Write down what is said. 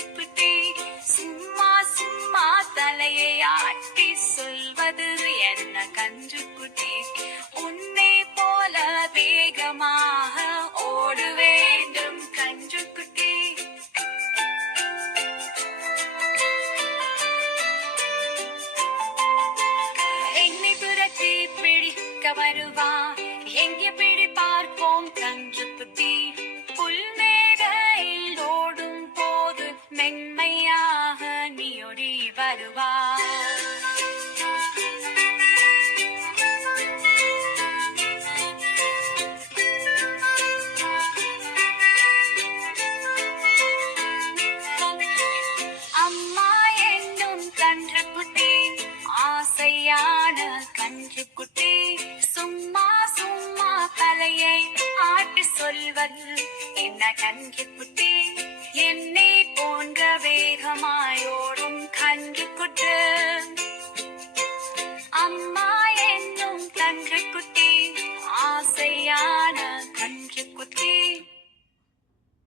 கன்றுக்குட்டி சும்மா சும்மா தலையை ஆட்டி சொல்வது என்ன கன்றுக்குட்டி உன்னை போல வேகமாக ஓட வேண்டும் கன்றுக்குட்டி என்னை துரத்தி பிடிக்க வருவா எங்கே பிடி பார்ப்போம் கன்றுக்குட்டி புல்மேடையில் ஓடும் போது மென்மையாக நீயோடி வருவா அம்மா என்னும் கன்றுக்குட்டி ஆசையான கன்றுக்குட்டி சும்மா சும்மா தலையை ஆட்டி சொல்வது என்ன கன்றுக்குட்டி என்னை